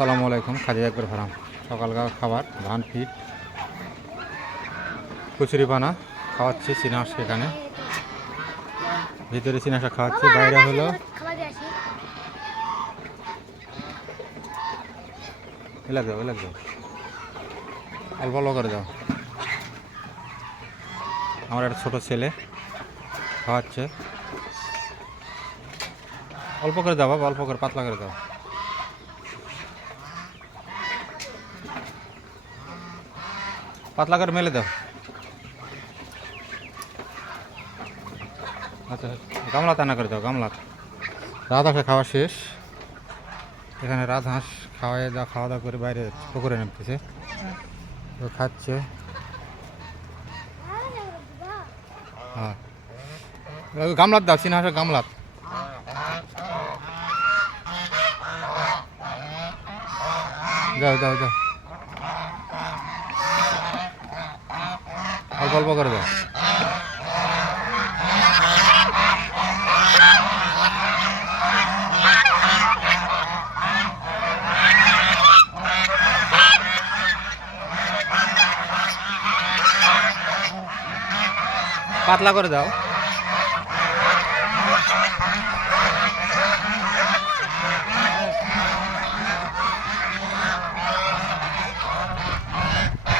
আসসালামু আলাইকুম। খাদিজা একবার ফার্ম সকালকার খাবার ধান ফিট কচুরি পানা খাওয়াচ্ছি চিনাস এখানে ভিতরে চিনাসা খাওয়াচ্ছি বাইরে হলো এলাক দাও অল্প অল্প করে দাও। আমার একটা ছোটো ছেলে খাওয়াচ্ছে অল্প করে দাও বাবা অল্প করে পাতলা করে দাও। পাতলা করে মেলে দাও। আচ্ছা গামলা টানা করে দাও গামলা। রাজহাঁসের খাওয়া শেষ। এখানে রাজহাঁস খাওয়া দাওয়া করে বাইরে পুকুরে নামতেছে তো খাচ্ছে। হ্যাঁ গামলাত দাও চিনাহাসের গামলাত। যাও যাও যাও অল্প অল্প করে দাও। পাতলা করে দাও।